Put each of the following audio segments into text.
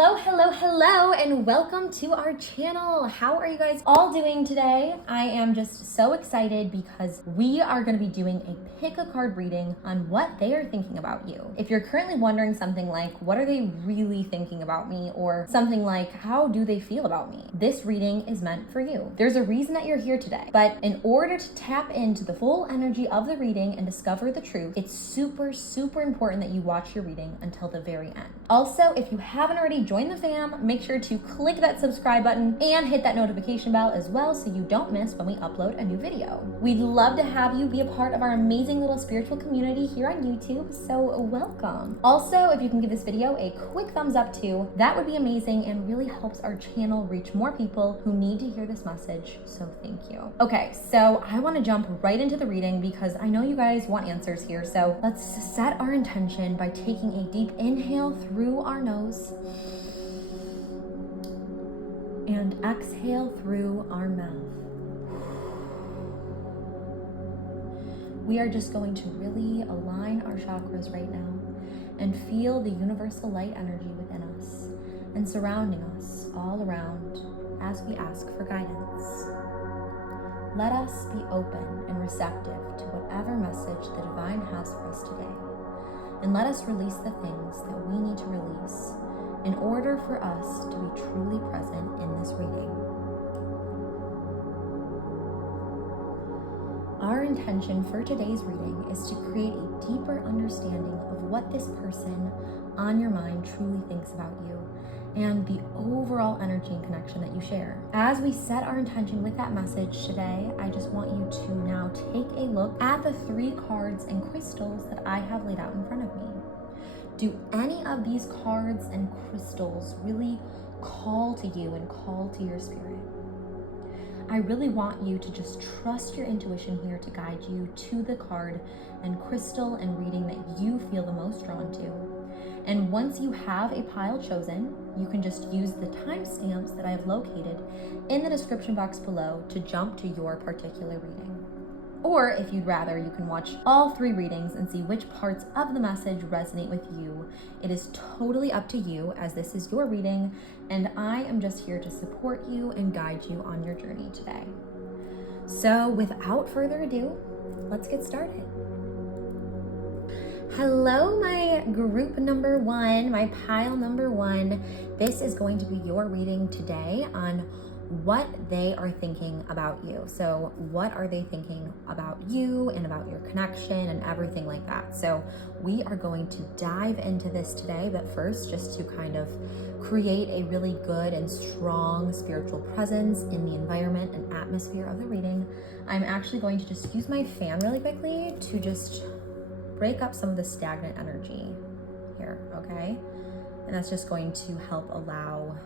Hello, and welcome to our channel. How are you guys all doing today? I am just so excited because we are going to be doing a pick a card reading on what they are thinking about you. If you're currently wondering something like, what are they really thinking about me? Or something like, how do they feel about me? This reading is meant for you. There's a reason that you're here today, but in order to tap into the full energy of the reading and discover the truth, it's super important that you watch your reading until the very end. Also, if you haven't already joined the fam, make sure to click that subscribe button and hit that notification bell as well so you don't miss when we upload a new video. We'd love to have you be a part of our amazing little spiritual community here on YouTube, so welcome. Also, if you can give this video a quick thumbs up too, that would be amazing and really helps our channel reach more people who need to hear this message, so thank you. Okay, so I want to jump right into the reading because I know you guys want answers here, so let's set our intention by taking a deep inhale through our nose and exhale through our mouth. We are just going to really align our chakras right now and feel the universal light energy within us and surrounding us all around as we ask for guidance. Let us be open and receptive to whatever message the divine has for us today. And let us release the things that we need to release in order for us to be truly present in this reading. Our intention for today's reading is to create a deeper understanding of what this person on your mind truly thinks about you and the overall energy and connection that you share. As we set our intention with that message today, I just want you to now take a look at the 3 cards and crystals that I have laid out in front of me. Do any of these cards and crystals really call to you and call to your spirit? I really want you to just trust your intuition here to guide you to the card and crystal and reading that you feel the most drawn to. And once you have a pile chosen, you can just use the timestamps that I have located in the description box below to jump to your particular reading. Or if you'd rather, you can watch all 3 readings and see which parts of the message resonate with you. It is totally up to you as this is your reading and I am just here to support you and guide you on your journey today. So without further ado, let's get started. Hello, my group number 1, my pile number 1. This is going to be your reading today on what they are thinking about you. So what are they thinking about you and about your connection and everything like that. So we are going to dive into this today, but first just to kind of create a really good and strong spiritual presence in the environment and atmosphere of the reading, I'm actually going to just use my fan really quickly to just break up some of the stagnant energy here, okay? And that's just going to help allow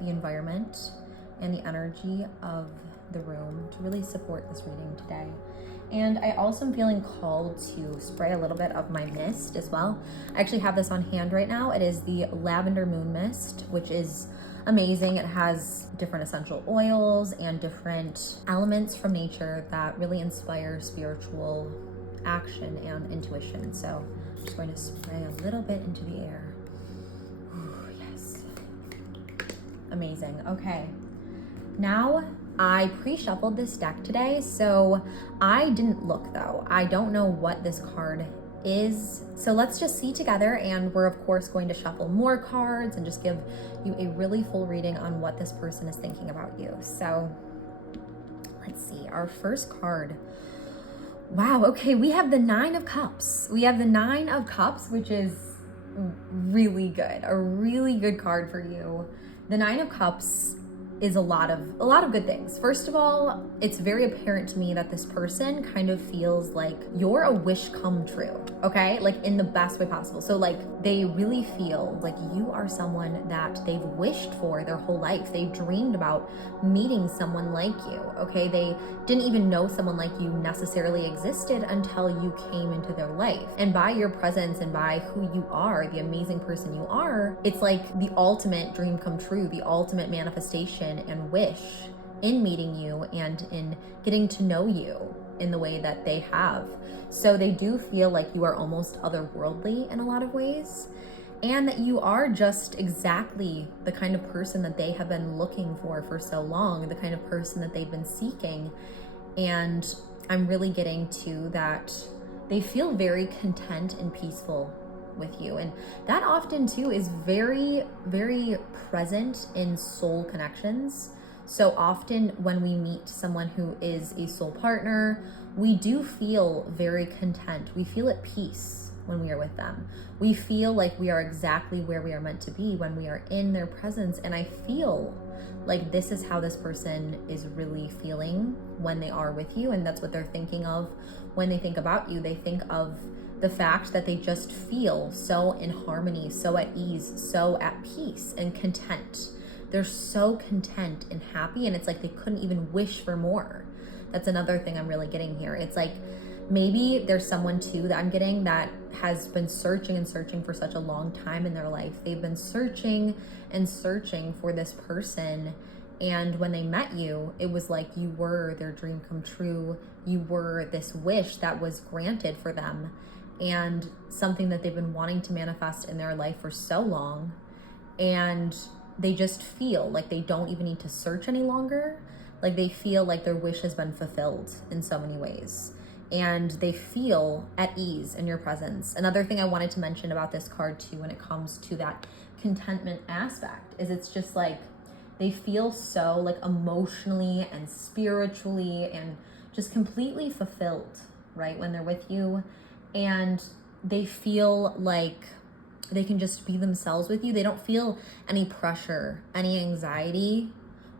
the environment and the energy of the room to really support this reading today. And I also am feeling called to spray a little bit of my mist as well. I actually have this on hand right now. It is the Lavender Moon Mist, which is amazing. It has different essential oils and different elements from nature that really inspire spiritual action and intuition. So I'm just going to spray a little bit into the air. Ooh, yes. Amazing. Okay. Now, I pre-shuffled this deck today, so I didn't look though. I don't know what this card is. So let's just see together, and we're of course going to shuffle more cards and just give you a really full reading on what this person is thinking about you. So let's see, our first card. Wow, okay, we have the 9 of Cups. We have the 9 of Cups, which is really good, a really good card for you. The 9 of Cups is a lot of good things. First of all, it's very apparent to me that this person kind of feels like you're a wish come true, okay? Like in the best way possible. So like they really feel like you are someone that they've wished for their whole life. They dreamed about meeting someone like you, okay? They didn't even know someone like you necessarily existed until you came into their life. And by your presence and by who you are, the amazing person you are, it's like the ultimate dream come true, the ultimate manifestation and wish in meeting you and in getting to know you in the way that they have. So they do feel like you are almost otherworldly in a lot of ways. and that you are just exactly the kind of person that they have been looking for so long, the kind of person that they've been seeking. And I'm really getting to that they feel very content and peaceful with you. And that often too is very, very present in soul connections. So often when we meet someone who is a soul partner, we do feel very content. We feel at peace when we are with them. We feel like we are exactly where we are meant to be when we are in their presence. And I feel like this is how this person is really feeling when they are with you. And that's what they're thinking of when they think about you. They think of the fact that they just feel so in harmony, so at ease, so at peace and content. They're so content and happy, and it's like they couldn't even wish for more. That's another thing I'm really getting here. It's like maybe there's someone too that I'm getting that has been searching and searching for such a long time in their life. They've been searching and searching for this person, and when they met you, it was like you were their dream come true. You were this wish that was granted for them, and something that they've been wanting to manifest in their life for so long. And they just feel like they don't even need to search any longer. Like they feel like their wish has been fulfilled in so many ways. And they feel at ease in your presence. Another thing I wanted to mention about this card too, when it comes to that contentment aspect, is it's just like they feel so like emotionally and spiritually and just completely fulfilled, right, when they're with you. And they feel like they can just be themselves with you. They don't feel any pressure, any anxiety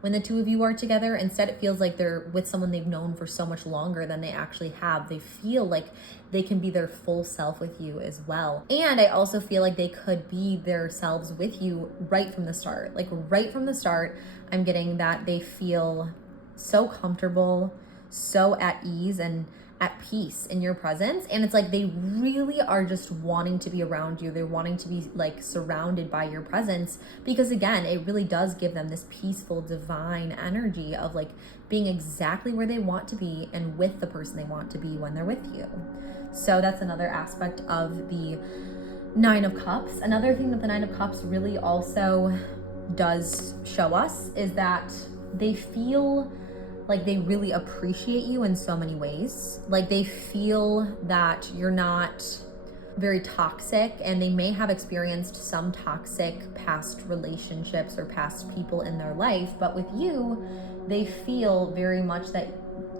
when the two of you are together. Instead, it feels like they're with someone they've known for so much longer than they actually have. They feel like they can be their full self with you as well. And I also feel like they could be their selves with you right from the start. Like right from the start, I'm getting that they feel so comfortable, so at ease and at peace in your presence. And it's like they really are just wanting to be around you. They're wanting to be like surrounded by your presence, because again, it really does give them this peaceful, divine energy of like being exactly where they want to be and with the person they want to be when they're with you. So that's another aspect of the Nine of Cups. Another thing that the Nine of Cups really also does show us is that they feel like they really appreciate you in so many ways. Like they feel that you're not very toxic, and they may have experienced some toxic past relationships or past people in their life, but with you, they feel very much that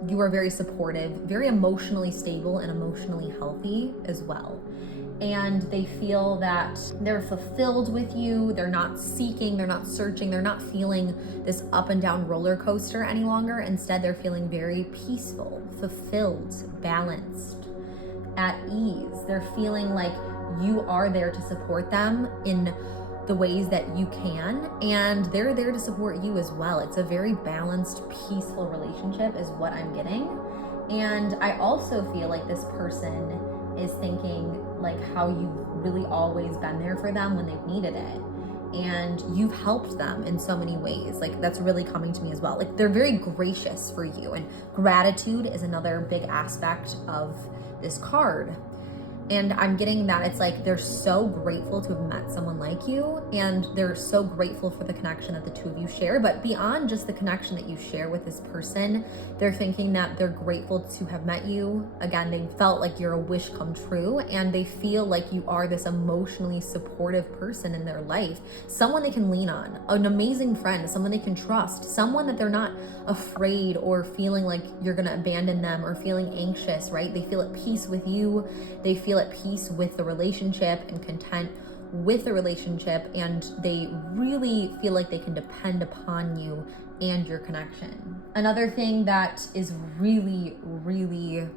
you are very supportive, very emotionally stable and emotionally healthy as well. And they feel that they're fulfilled with you. They're not seeking, they're not searching, they're not feeling this up and down roller coaster any longer. Instead, they're feeling very peaceful, fulfilled, balanced, at ease. They're feeling like you are there to support them in the ways that you can, and they're there to support you as well. It's a very balanced, peaceful relationship is what I'm getting. And I also feel like this person is thinking like how you've really always been there for them when they've needed it, and you've helped them in so many ways. Like that's really coming to me as well. Like they're very gracious for you, and gratitude is another big aspect of this card. And I'm getting that it's like they're so grateful to have met someone like you, and they're so grateful for the connection that the two of you share. But beyond just the connection that you share with this person, they're thinking that they're grateful to have met you. Again, they felt like you're a wish come true, and they feel like you are this emotionally supportive person in their life, someone they can lean on, an amazing friend, someone they can trust, someone that they're not afraid or feeling like you're gonna abandon them or feeling anxious, right? They feel at peace with you. They feel at peace with the relationship and content with the relationship, and they really feel like they can depend upon you and your connection. Another thing that is really, really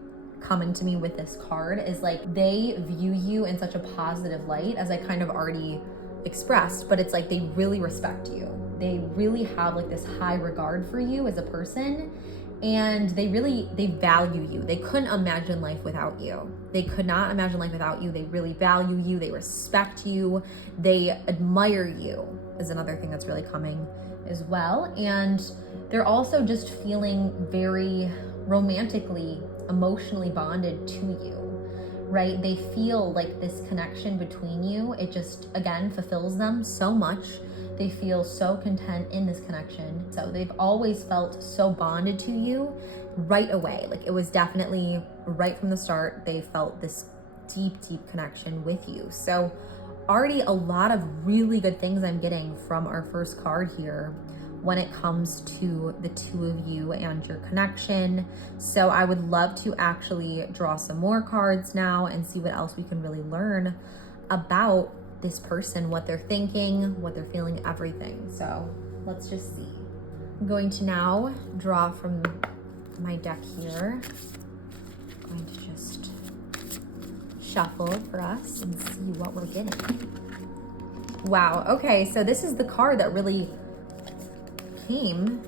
coming to me with this card is like they view you in such a positive light, as I kind of already expressed, but it's like they really respect you. They really have like this high regard for you as a person, and they value you. They couldn't imagine life without you. They could not imagine life without you. They really value you. They respect you. They admire you is another thing that's really coming as well. And they're also just feeling very romantically, emotionally bonded to you. right? They feel like this connection between you, it just, again, fulfills them so much. They feel so content in this connection. So they've always felt so bonded to you right away. Like, it was definitely right from the start, they felt this deep, deep connection with you. So already a lot of really good things I'm getting from our first card here when it comes to the two of you and your connection. So I would love to actually draw some more cards now and see what else we can really learn about this person, what they're thinking, what they're feeling, everything. So let's just see. I'm going to now draw from my deck here. I'm going to just shuffle for us and see what we're getting. Wow, okay, so this is the card that really came,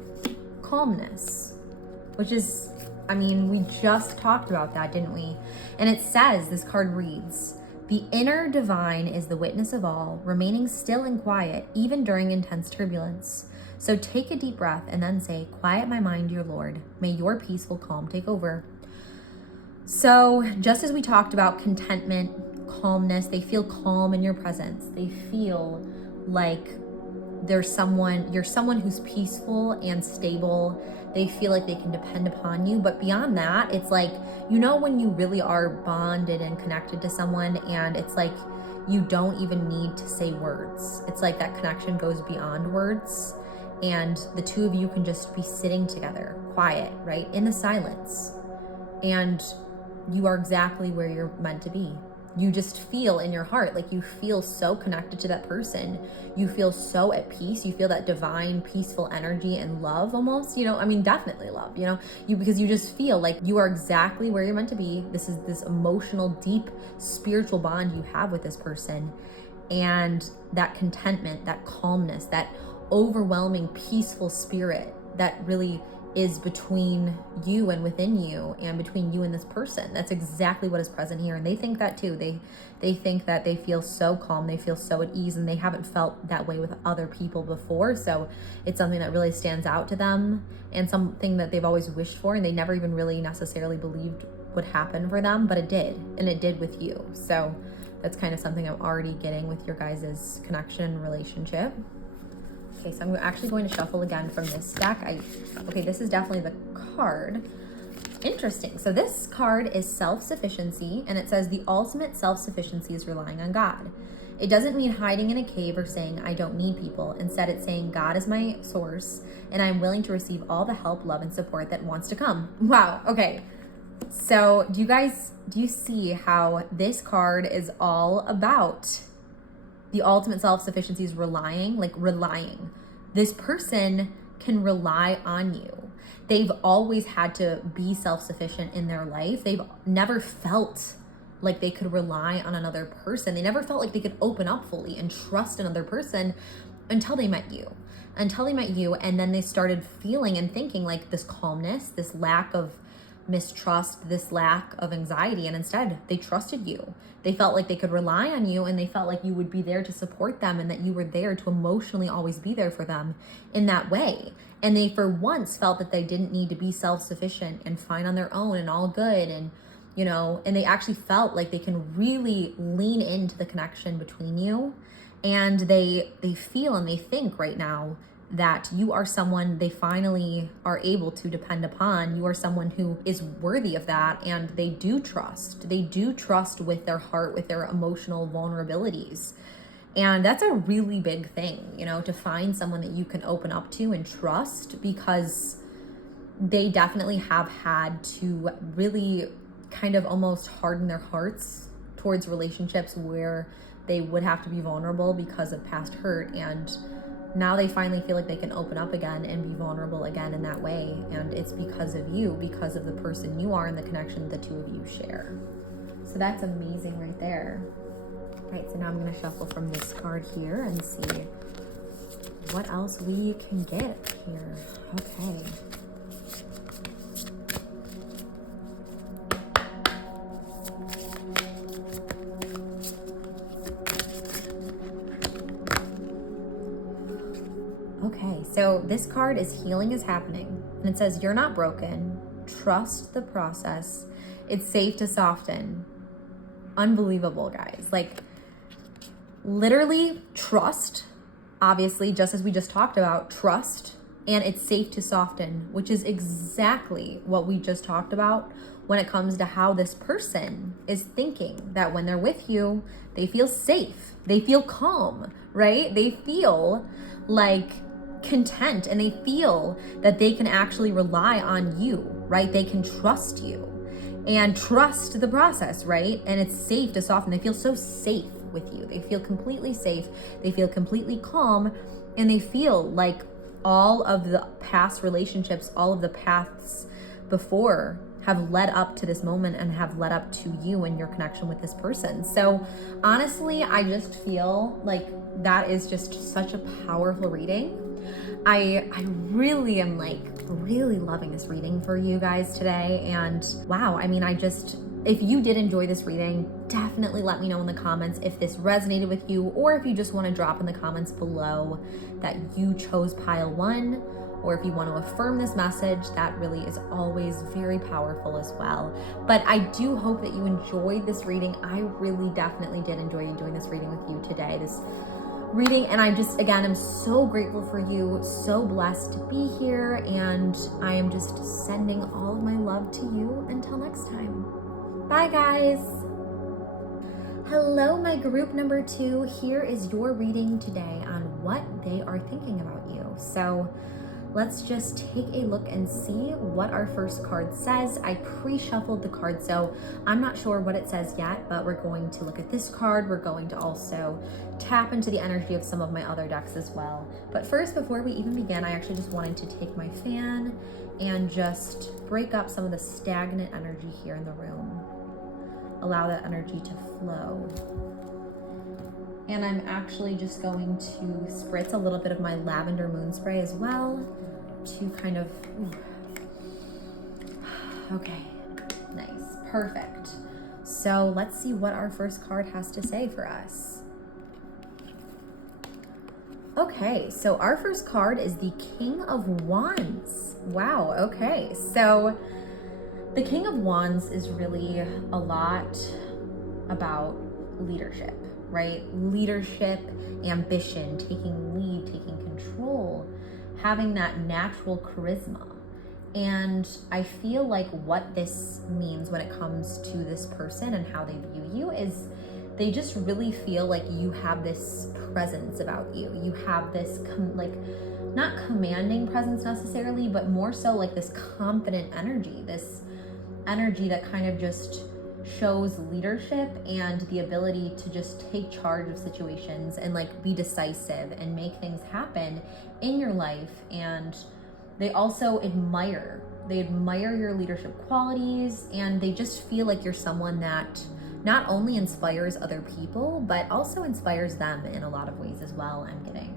calmness, which is, I mean, we just talked about that, didn't we? And it says, this card reads, the inner divine is the witness of all, remaining still and quiet, even during intense turbulence. So take a deep breath and then say, quiet my mind, dear Lord. May your peaceful calm take over. So just as we talked about contentment, calmness, they feel calm in your presence. They feel like you're someone who's peaceful and stable. They feel like they can depend upon you. But beyond that, it's like, you know, when you really are bonded and connected to someone, and it's like you don't even need to say words. It's like that connection goes beyond words, and the two of you can just be sitting together, quiet, right, in the silence, and you are exactly where you're meant to be. You just feel in your heart, like you feel so connected to that person. You feel so at peace. You feel that divine, peaceful energy and love almost, you know, I mean, definitely love, you know, because you just feel like you are exactly where you're meant to be. This is this emotional, deep, spiritual bond you have with this person. And that contentment, that calmness, that overwhelming, peaceful spirit that really is between you and within you, and between you and this person. That's exactly what is present here. And they think that too. They think that they feel so calm, they feel so at ease, and they haven't felt that way with other people before. So it's something that really stands out to them, and something that they've always wished for, and they never even really necessarily believed would happen for them, but it did, and it did with you. So that's kind of something I'm already getting with your guys' connection and relationship. Okay, so I'm actually going to shuffle again from this deck. Okay, this is definitely the card. Interesting. So this card is self-sufficiency, and it says the ultimate self-sufficiency is relying on God. It doesn't mean hiding in a cave or saying I don't need people. Instead, it's saying God is my source, and I'm willing to receive all the help, love, and support that wants to come. Wow. Okay. So do you see how this card is all about the ultimate self-sufficiency is relying. This person can rely on you. They've always had to be self-sufficient in their life. They've never felt like they could rely on another person. They never felt like they could open up fully and trust another person until they met you. And then they started feeling and thinking like this calmness, this lack of mistrust, this lack of anxiety, and instead they trusted you. They felt like they could rely on you, and they felt like you would be there to support them, and that you were there to emotionally always be there for them in that way. And they for once felt that they didn't need to be self-sufficient and fine on their own and all good, and you know, and they actually felt like they can really lean into the connection between you. And they feel and they think right now that you are someone they finally are able to depend upon. You are someone who is worthy of that, and they do trust. They do trust with their heart, with their emotional vulnerabilities. And that's a really big thing, you know, to find someone that you can open up to and trust, because they definitely have had to really kind of almost harden their hearts towards relationships where they would have to be vulnerable because of past hurt, and now they finally feel like they can open up again and be vulnerable again in that way. And it's because of you, because of the person you are and the connection the two of you share. So that's amazing right there. All right, so now I'm going to shuffle from this card here and see what else we can get here. Okay. Okay, so this card is healing is happening, and it says you're not broken. Trust the process. It's safe to soften. unbelievable, guys. Like, literally trust, obviously, just as we just talked about, trust, and it's safe to soften, which is exactly what we just talked about when it comes to how this person is thinking, that when they're with you, they feel safe, they feel calm, right? They feel like content, and they feel that they can actually rely on you, right? They can trust you and trust the process, right? And it's safe to soften. They feel so safe with you. They feel completely safe. They feel completely calm, and they feel like all of the past relationships, all of the paths before have led up to this moment and have led up to you and your connection with this person. So honestly, I just feel like that is just such a powerful reading. I really am like really loving this reading for you guys today. And wow, I mean, if you did enjoy this reading, definitely let me know in the comments if this resonated with you, or if you just want to drop in the comments below that you chose pile 1, or if you want to affirm this message. That really is always very powerful as well. But I do hope that you enjoyed this reading. I really definitely did enjoy doing this reading with you today, this reading, and I just, again, I'm so grateful for you, so blessed to be here, and I am just sending all of my love to you until next time. Bye, guys. Hello, my group number 2. Here is your reading today on what they are thinking about you. So let's just take a look and see what our first card says. I pre-shuffled the card, so I'm not sure what it says yet, but we're going to look at this card. We're going to also tap into the energy of some of my other decks as well. But first, before we even begin, I actually just wanted to take my fan and just break up some of the stagnant energy here in the room. Allow that energy to flow. And I'm actually just going to spritz a little bit of my lavender moon spray as well to kind of, okay, nice, perfect. So let's see what our first card has to say for us. Okay, so our first card is the King of Wands. Wow, okay, so the King of Wands is really a lot about leadership, right? Leadership, ambition, taking lead, taking control, having that natural charisma. And I feel like what this means when it comes to this person and how they view you is they just really feel like you have this presence about you. You have this not commanding presence necessarily, but more so like this confident energy, this energy that kind of just shows leadership and the ability to just take charge of situations and like be decisive and make things happen in your life. And they also admire your leadership qualities, and they just feel like you're someone that not only inspires other people, but also inspires them in a lot of ways as well, I'm getting.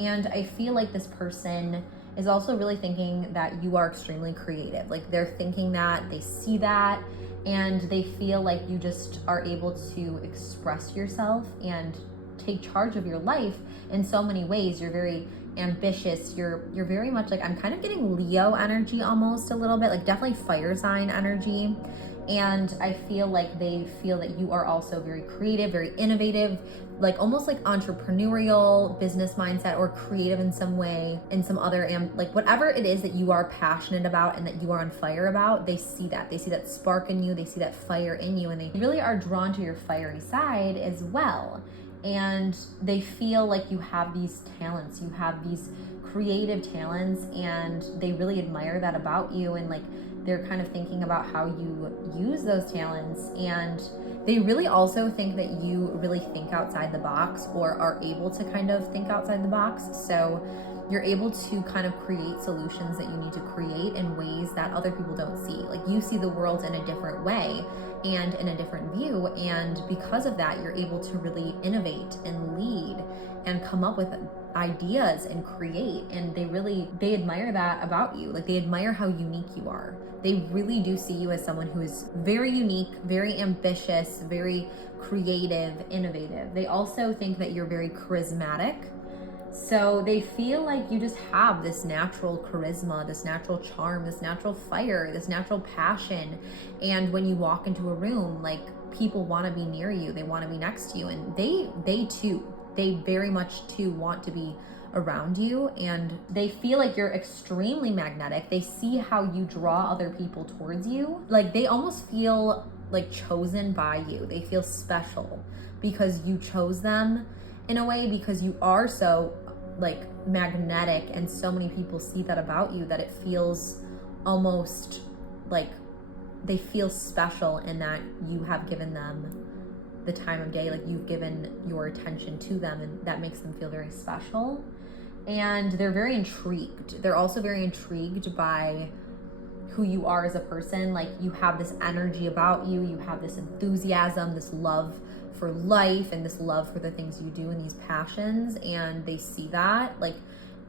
And I feel like this person is also really thinking that you are extremely creative. Like they're thinking that, they see that, and they feel like you just are able to express yourself and take charge of your life in so many ways. You're very ambitious. You're very much like, I'm kind of getting Leo energy almost a little bit, like definitely fire sign energy. And I feel like they feel that you are also very creative, very innovative, like almost like entrepreneurial business mindset, or creative in some way, in some other, like whatever it is that you are passionate about and that you are on fire about, they see that spark in you, they see that fire in you, and they really are drawn to your fiery side as well. And they feel like you have these talents, you have these creative talents, and they really admire that about you. And like, they're kind of thinking about how you use those talents, and they really also think that you really think outside the box, or are able to kind of think outside the box. So you're able to kind of create solutions that you need to create in ways that other people don't see. Like you see the world in a different way and in a different view. And because of that, you're able to really innovate and lead and come up with ideas and create. And they admire that about you. Like they admire how unique you are. They really do see you as someone who is very unique, very ambitious, very creative, innovative. They also think that you're very charismatic. So they feel like you just have this natural charisma, this natural charm, this natural fire, this natural passion. And when you walk into a room, like people want to be near you. They want to be next to you. And they too, they very much too want to be around you, and they feel like you're extremely magnetic. They see how you draw other people towards you. Like they almost feel like chosen by you. They feel special because you chose them in a way, because you are so like magnetic, and so many people see that about you that it feels almost like they feel special in that you have given them the time of day, like you've given your attention to them, and that makes them feel very special. And they're very intrigued. They're also very intrigued by who you are as a person. Like you have this energy about you, you have this enthusiasm, this love for life, and this love for the things you do, and these passions, and they see that like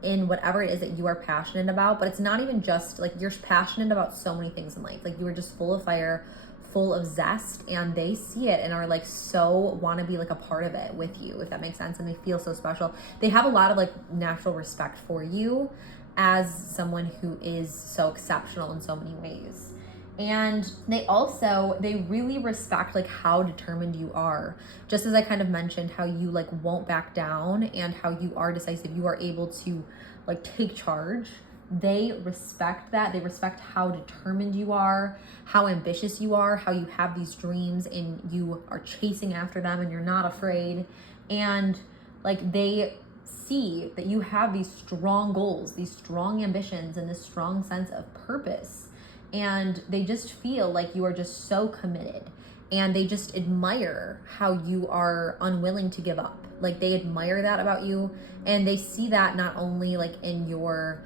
in whatever it is that you are passionate about. But it's not even just like you're passionate about so many things in life. Like you are just full of fire, full of zest, and they see it and are like so want to be like a part of it with you, if that makes sense. And they feel so special. They have a lot of like natural respect for you as someone who is so exceptional in so many ways. And they really respect like how determined you are. Just as I kind of mentioned how you like won't back down and how you are decisive, you are able to like take charge. They respect that. They respect how determined you are, how ambitious you are, how you have these dreams and you are chasing after them and you're not afraid. And like they see that you have these strong goals, these strong ambitions, and this strong sense of purpose. And they just feel like you are just so committed, and they just admire how you are unwilling to give up. Like they admire that about you, and they see that not only like in your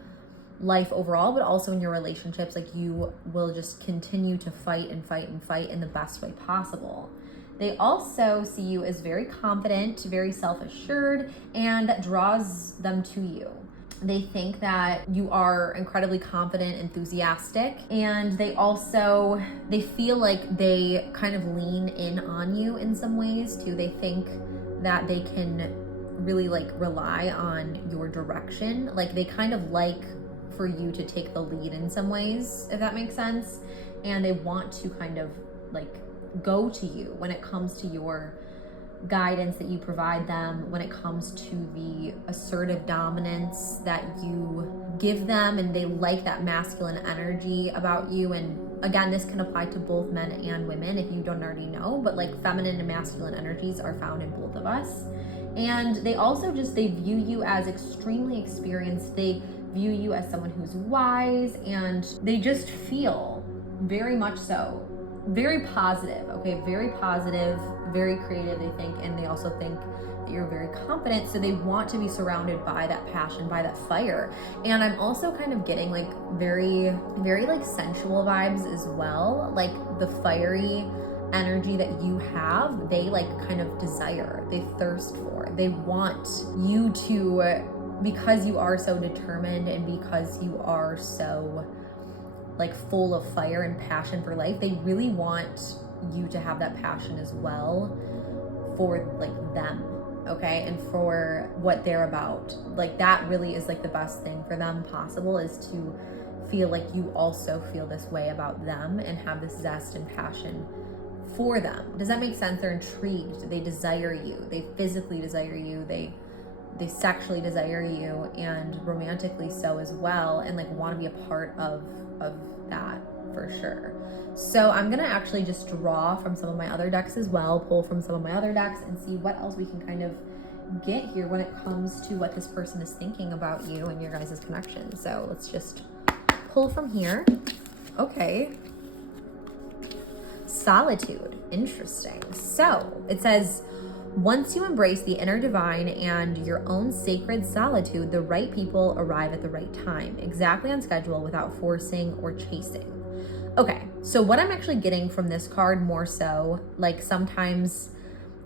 life overall, but also in your relationships. Like you will just continue to fight and fight and fight in the best way possible. They also see you as very confident, very self-assured, and that draws them to you. They think that you are incredibly confident, enthusiastic, and they feel like they kind of lean in on you in some ways too. They think that they can really like rely on your direction. Like they kind of like for you to take the lead in some ways, if that makes sense. And they want to kind of like go to you when it comes to your guidance that you provide them, when it comes to the assertive dominance that you give them, and they like that masculine energy about you. And again, this can apply to both men and women if you don't already know, but like feminine and masculine energies are found in both of us. And they also they view you as extremely experienced. They view you as someone who's wise, and they just feel very much so very positive, okay? Very positive, very creative, they think, and they also think that you're very confident, so they want to be surrounded by that passion, by that fire. And I'm also kind of getting like very, very like sensual vibes as well. Like the fiery energy that you have, they like kind of desire, they thirst for, they want you to, because you are so determined and because you are so like full of fire and passion for life, they really want you to have that passion as well for like them, okay? And for what they're about. Like that really is like the best thing for them possible, is to feel like you also feel this way about them and have this zest and passion for them. Does that make sense? They're intrigued, they desire you, they physically desire you, they sexually desire you, and romantically so as well, and like want to be a part of that for sure. So I'm gonna actually just draw from some of my other decks as well, pull from some of my other decks, and see what else we can kind of get here when it comes to what this person is thinking about you and your guys' connection. So let's just pull from here. Okay. Solitude. Interesting. So it says, once you embrace the inner divine and your own sacred solitude, the right people arrive at the right time, exactly on schedule, without forcing or chasing. Okay, so what I'm actually getting from this card more so, like sometimes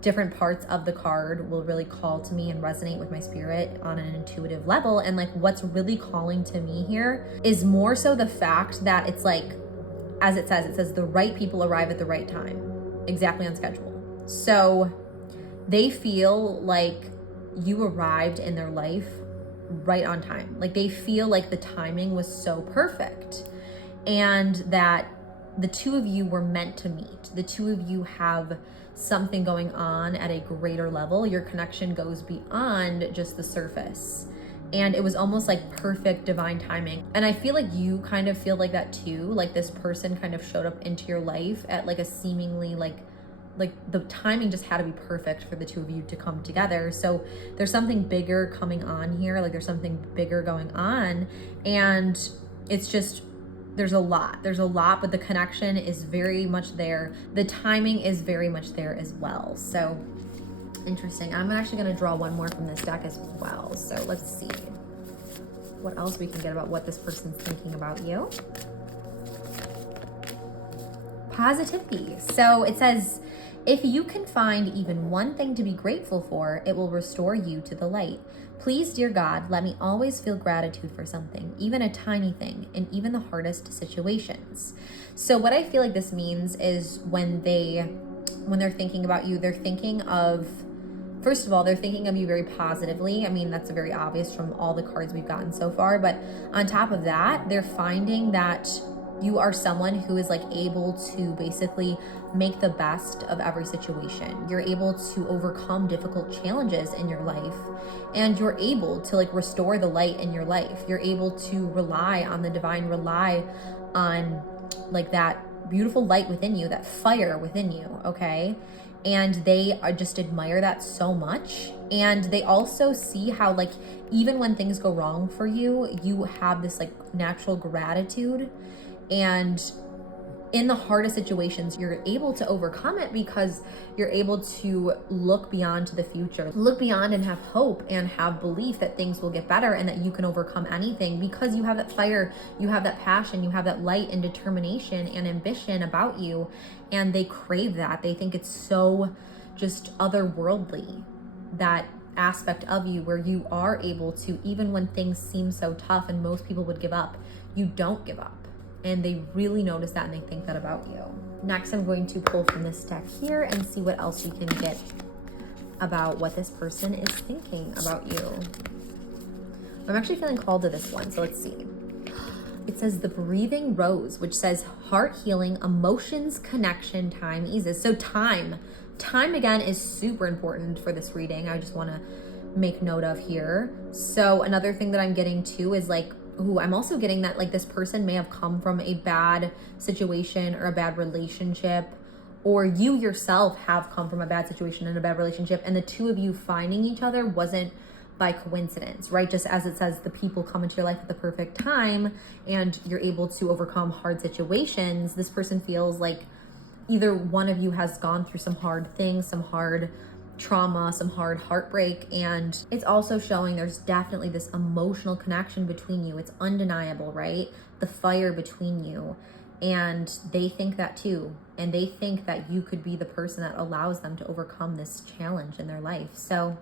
different parts of the card will really call to me and resonate with my spirit on an intuitive level. And like what's really calling to me here is more so the fact that it's like, as it says the right people arrive at the right time, exactly on schedule. So they feel like you arrived in their life right on time. Like they feel like the timing was so perfect, and that the two of you were meant to meet. The two of you have something going on at a greater level. Your connection goes beyond just the surface. And it was almost like perfect divine timing. And I feel like you kind of feel like that too. Like this person kind of showed up into your life at like a seemingly like the timing just had to be perfect for the two of you to come together. So there's something bigger coming on here. Like there's something bigger going on. And it's just, there's a lot, but the connection is very much there. The timing is very much there as well. So interesting. I'm actually going to draw one more from this deck as well. So let's see what else we can get about what this person's thinking about you. Positivity. So it says, if you can find even one thing to be grateful for, it will restore you to the light. Please, dear God, let me always feel gratitude for something, even a tiny thing, in even the hardest situations. So what I feel like this means is when they're thinking about you, they're thinking of, first of all, they're thinking of you very positively. I mean, that's very obvious from all the cards we've gotten so far. But on top of that, they're finding that you are someone who is like able to basically make the best of every situation. You're able to overcome difficult challenges in your life, and you're able to like restore the light in your life. You're able to rely on the divine, rely on like that beautiful light within you, that fire within you, okay? And they are just admire that so much. And they also see how like even when things go wrong for you, you have this like natural gratitude. And in the hardest situations, you're able to overcome it because you're able to look beyond to the future, look beyond and have hope and have belief that things will get better and that you can overcome anything because you have that fire, you have that passion, you have that light and determination and ambition about you. And they crave that. They think it's so just otherworldly, that aspect of you where you are able to, even when things seem so tough and most people would give up, you don't give up. And they really notice that and they think that about you. Next, I'm going to pull from this deck here and see what else we can get about what this person is thinking about you. I'm actually feeling called to this one, so let's see. It says the breathing rose, which says heart healing, emotions, connection, time eases. So time again is super important for this reading. I just want to make note of here. So another thing that I'm getting to is like, I'm also getting that like this person may have come from a bad situation or a bad relationship, or you yourself have come from a bad situation and a bad relationship, and the two of you finding each other wasn't by coincidence, right? Just as it says, the people come into your life at the perfect time and you're able to overcome hard situations. This person feels like either one of you has gone through some hard things, some hard trauma, some hard heartbreak, and it's also showing there's definitely this emotional connection between you. It's undeniable, right? The fire between you, and they think that too, and they think that you could be the person that allows them to overcome this challenge in their life. So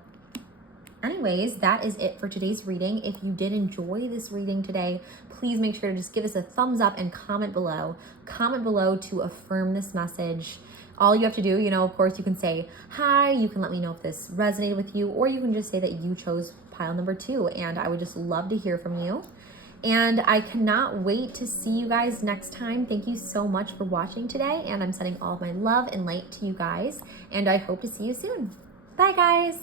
anyways, that is it for today's reading. If you did enjoy this reading today, please make sure to just give us a thumbs up and comment below to affirm this message. All you have to do, of course, you can say hi, you can let me know if this resonated with you, or you can just say that you chose pile number 2, and I would just love to hear from you. And I cannot wait to see you guys next time. Thank you so much for watching today, and I'm sending all of my love and light to you guys, and I hope to see you soon. Bye, guys.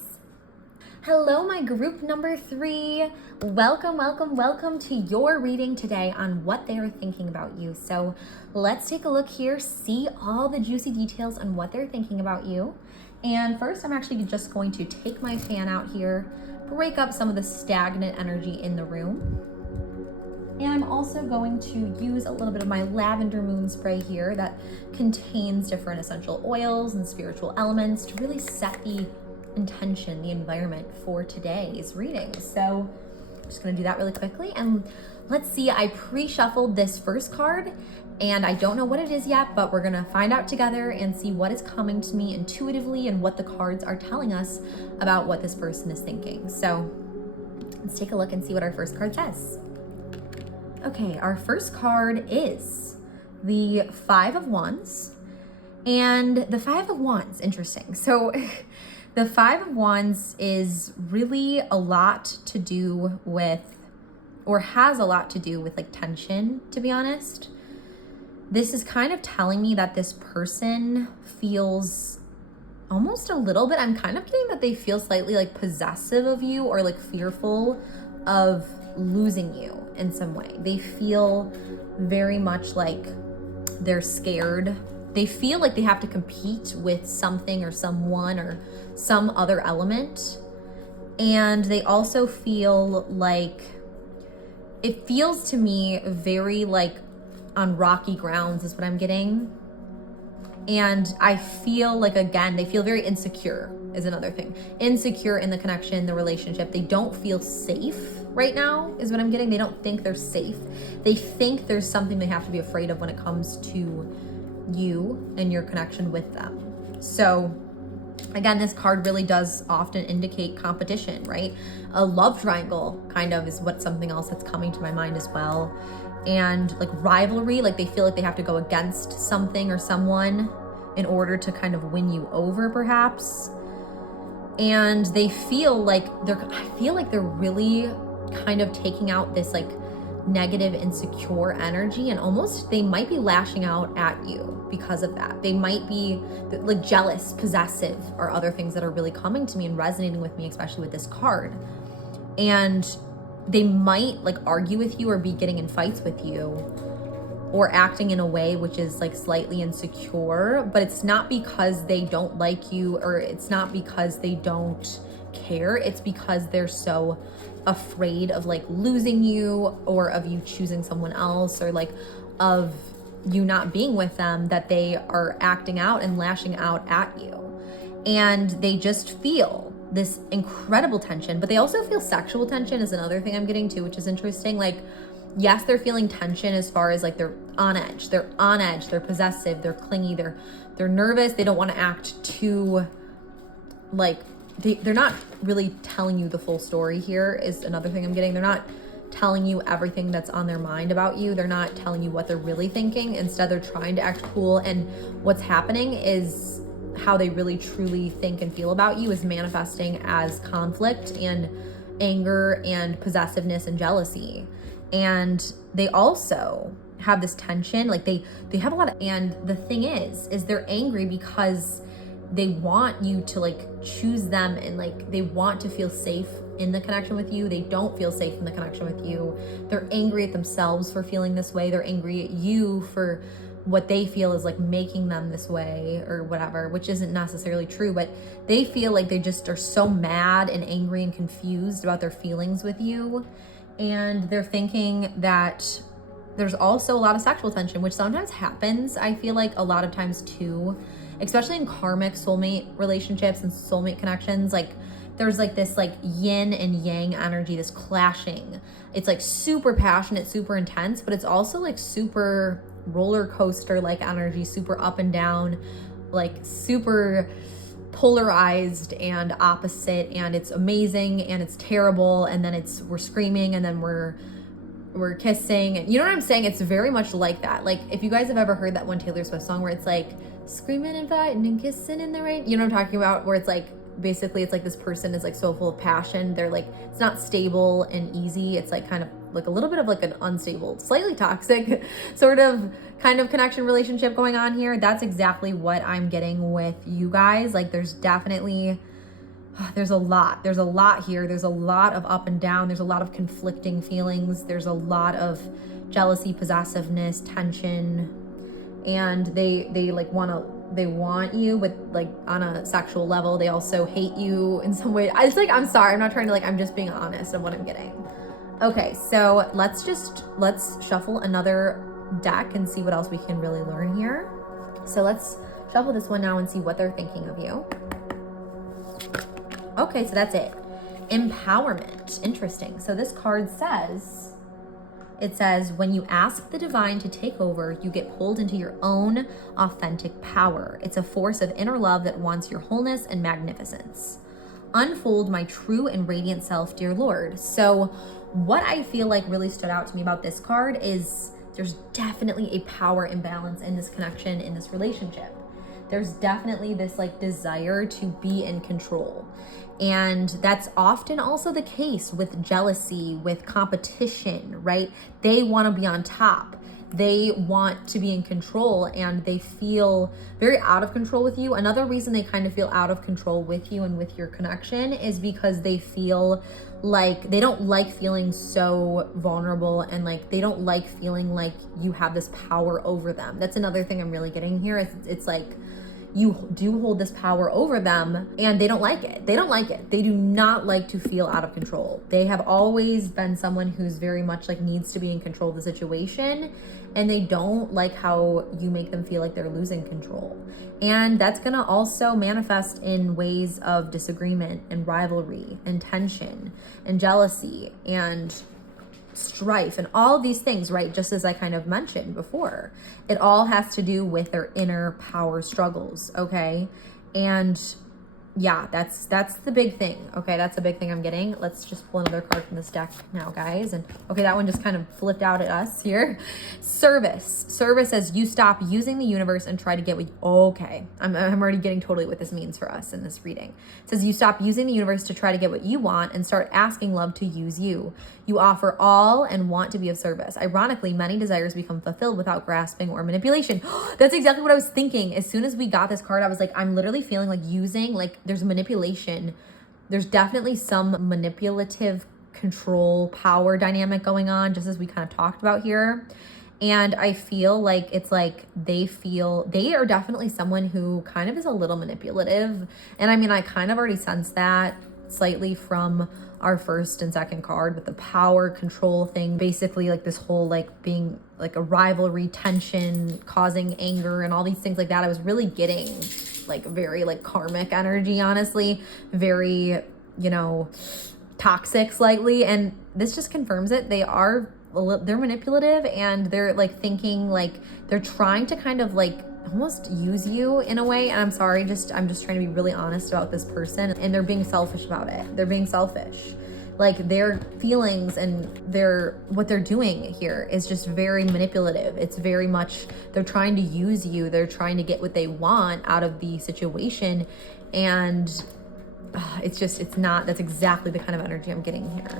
Hello, my group number 3. Welcome to your reading today on what they are thinking about you. So let's take a look here, see all the juicy details on what they're thinking about you. And first, I'm actually just going to take my fan out here, break up some of the stagnant energy in the room. And I'm also going to use a little bit of my lavender moon spray here that contains different essential oils and spiritual elements to really set the intention, the environment for today's reading. So I'm just going to do that really quickly, and let's see. I pre-shuffled this first card and I don't know what it is yet, but we're going to find out together and see what is coming to me intuitively and what the cards are telling us about what this person is thinking. So let's take a look and see what our first card says. Okay, our first card is the 5 of Wands, and the 5 of Wands, interesting. So the 5 of Wands is really a lot to do with, or has a lot to do with like tension, to be honest. this is kind of telling me that this person feels almost a little bit, I'm kind of getting that they feel slightly like possessive of you, or like fearful of losing you in some way. They feel very much like they're scared. They feel like they have to compete with something or someone or some other element. And they also feel like, it feels to me very like on rocky grounds is what I'm getting. And I feel like, again, they feel very insecure is another thing. Insecure in the connection, the relationship. They don't feel safe right now is what I'm getting. They don't think they're safe. They think there's something they have to be afraid of when it comes to you and your connection with them. So again, this card really does often indicate competition, right? A love triangle kind of is what something else that's coming to my mind as well. And like rivalry, like they feel like they have to go against something or someone in order to kind of win you over perhaps. And they feel like I feel like they're really kind of taking out this like negative, insecure energy, and almost they might be lashing out at you because of that. They might be like jealous, possessive, or other things that are really coming to me and resonating with me, especially with this card. And they might like argue with you or be getting in fights with you or acting in a way which is like slightly insecure, but it's not because they don't like you, or it's not because they don't care. It's because they're so afraid of like losing you, or of you choosing someone else, or like of you not being with them, that they are acting out and lashing out at you. And they just feel this incredible tension, but they also feel sexual tension is another thing I'm getting to, which is interesting. Like, yes, they're feeling tension as far as like they're on edge, they're possessive, they're clingy, they're nervous, they don't want to act too like, they're not really telling you the full story here is another thing I'm getting. They're not telling you everything that's on their mind about you. They're not telling you what they're really thinking. Instead, they're trying to act cool. And what's happening is how they really truly think and feel about you is manifesting as conflict and anger and possessiveness and jealousy. And they also have this tension, like they have a lot of, and the thing is they're angry because they want you to like choose them, and like they want to feel safe in the connection with you. They don't feel safe in the connection with you. They're angry at themselves for feeling this way. They're angry at you for what they feel is like making them this way or whatever, which isn't necessarily true, but they feel like they just are so mad and angry and confused about their feelings with you. And they're thinking that there's also a lot of sexual tension, which sometimes happens, I feel like a lot of times too, especially in karmic soulmate relationships and soulmate connections. Like there's like this like yin and yang energy, this clashing. It's like super passionate, super intense, but it's also like super roller coaster like energy, super up and down, like super polarized and opposite, and it's amazing and it's terrible, and then we're screaming, and then we're kissing, and you know what I'm saying? It's very much like that. Like if you guys have ever heard that one Taylor Swift song where it's like screaming and fighting and kissing in the rain, you know what I'm talking about, where it's like basically it's like this person is like so full of passion, they're like, it's not stable and easy, it's like kind of like a little bit of like an unstable, slightly toxic sort of kind of connection relationship going on here. That's exactly what I'm getting with you guys. Like there's definitely there's a lot here. There's a lot of up and down. There's a lot of conflicting feelings. There's a lot of jealousy, possessiveness, tension, and they want you, but like on a sexual level. They also hate you in some way. I'm sorry, I'm not trying to like, I'm just being honest of what I'm getting. Okay, so let's shuffle another deck and see what else we can really learn here. So let's shuffle this one now and see what they're thinking of you. Okay, so that's it. Empowerment. Interesting. So this card says, when you ask the divine to take over, you get pulled into your own authentic power. It's a force of inner love that wants your wholeness and magnificence. Unfold my true and radiant self, dear Lord. So what I feel like really stood out to me about this card is there's definitely a power imbalance in this connection, in this relationship. There's definitely this like desire to be in control. And that's often also the case with jealousy, with competition, right? They want to be on top. they want to be in control and they feel very out of control with you. Another reason they kind of feel out of control with you and with your connection is because they feel like they don't like feeling so vulnerable, and like they don't like feeling like you have this power over them. That's another thing I'm really getting here. It's like you do hold this power over them and they don't like it. They don't like it. They do not like to feel out of control. They have always been someone who's very much like needs to be in control of the situation, and they don't like how you make them feel like they're losing control. And that's gonna also manifest in ways of disagreement and rivalry and tension and jealousy and strife and all these things, right? Just as I kind of mentioned before, it all has to do with their inner power struggles, okay? And yeah, that's the big thing, okay? That's the big thing I'm getting. Let's just pull another card from this deck now, guys. And okay, that one just kind of flipped out at us here. Service says you stop using the universe and try to get what okay, I'm already getting totally what this means for us in this reading. It says you stop using the universe to try to get what you want and start asking love to use you. You offer all and want to be of service. Ironically, many desires become fulfilled without grasping or manipulation. That's exactly what I was thinking. As soon as we got this card, I was like, I'm literally feeling like using, like there's manipulation. There's definitely some manipulative control power dynamic going on, just as we kind of talked about here. And I feel like it's like they are definitely someone who kind of is a little manipulative. And I mean, I kind of already sense that slightly from our first and second card with the power control thing, basically like this whole like being like a rivalry, tension, causing anger and all these things like that. I was really getting like very like karmic energy, honestly, very, you know, toxic slightly. And this just confirms it. They're manipulative, and they're like thinking like they're trying to kind of like almost use you in a way. And I'm sorry, I'm just trying to be really honest about this person, and they're being selfish about it. They're being selfish. Like their feelings and what they're doing here is just very manipulative. It's very much, they're trying to use you. They're trying to get what they want out of the situation. And that's exactly the kind of energy I'm getting here.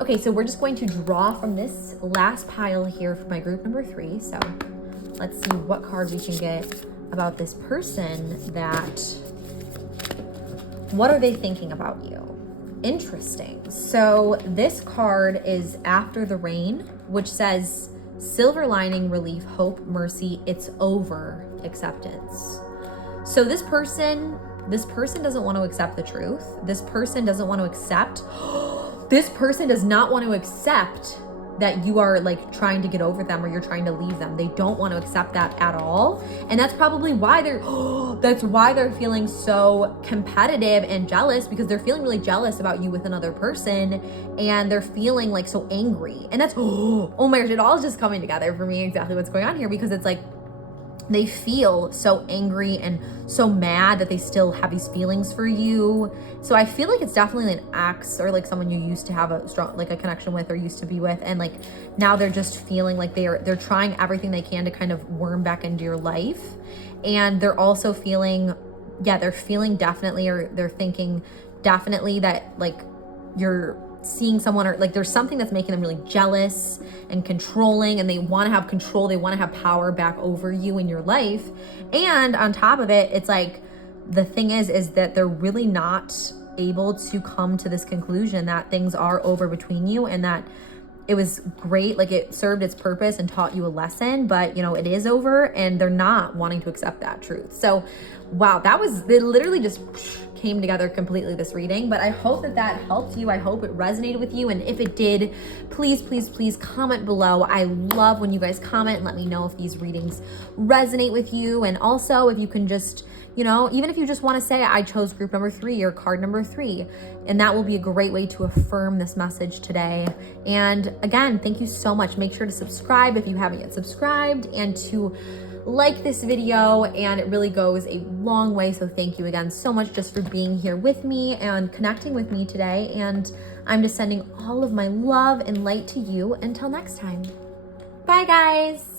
Okay, so we're just going to draw from this last pile here for my group number 3. So let's see what card we can get about this person. What are they thinking about you? Interesting. So this card is After the Rain, which says silver lining, relief, hope, mercy, it's over, acceptance. So this person doesn't want to accept the truth. This person doesn't want to accept this person does not want to accept that you are like trying to get over them or you're trying to leave them. They don't want to accept that at all. And that's probably why they're feeling so competitive and jealous, because they're feeling really jealous about you with another person, and they're feeling like so angry. And that's, oh my gosh, it all is just coming together for me, exactly what's going on here, because it's like, they feel so angry and so mad that they still have these feelings for you. So I feel like it's definitely an ex or like someone you used to have a strong, like a connection with or used to be with. And like now they're just feeling like they're trying everything they can to kind of worm back into your life. And they're also feeling, they're feeling definitely, or they're thinking definitely that like you're seeing someone, or like there's something that's making them really jealous and controlling, and they want to have control, they want to have power back over you in your life. And on top of it, it's like the thing is that they're really not able to come to this conclusion that things are over between you, and that it was great, like it served its purpose and taught you a lesson, but you know, it is over, and they're not wanting to accept that truth. So wow, it literally just came together completely, this reading. But I hope that helped you. I hope it resonated with you. And if it did, please, please, please comment below. I love when you guys comment and let me know if these readings resonate with you. And also if you can just, you know, even if you just want to say, I chose group number 3 or card number 3, and that will be a great way to affirm this message today. And again, thank you so much. Make sure to subscribe if you haven't yet subscribed, and to like this video, and it really goes a long way. So thank you again so much just for being here with me and connecting with me today. And I'm just sending all of my love and light to you until next time. Bye guys.